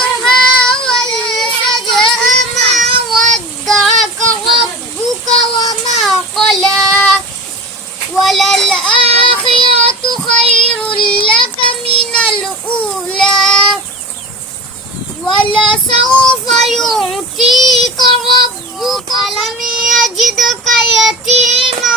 الضحى والفجر ما ودعك ربك وما قلى وللآخرة خير لك من الأولى ولسوف يعطيك ربك لم يجدك يتيما